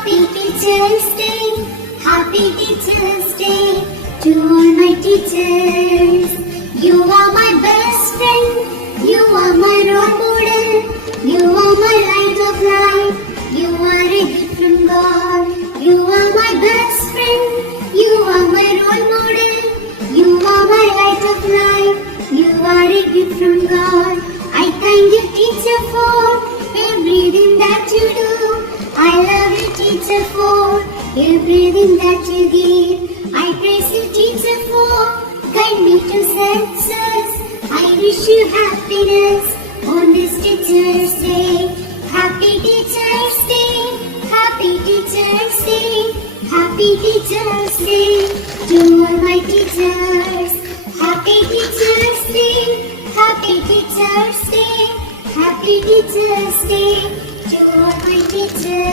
Happy Teacher's Day, Happy Teacher's Day to all my teachers. You are my best friend, you are my role model, you are my light of life, you are a gift from God. You are my best friend, you are my role model, you are my light of life, you are a gift from God. I thank you, teacher, for everything that you do. I love you, teacher, for everything that you give. I praise you, teacher, for guide me to success. I wish you happiness on this Teacher's Day. Happy Teacher's Day, Happy Teacher's Day, Happy Teacher's Day to all my teachers. Happy Teacher's Day, Happy Teacher's Day, Happy Teacher's Day to all my teachers.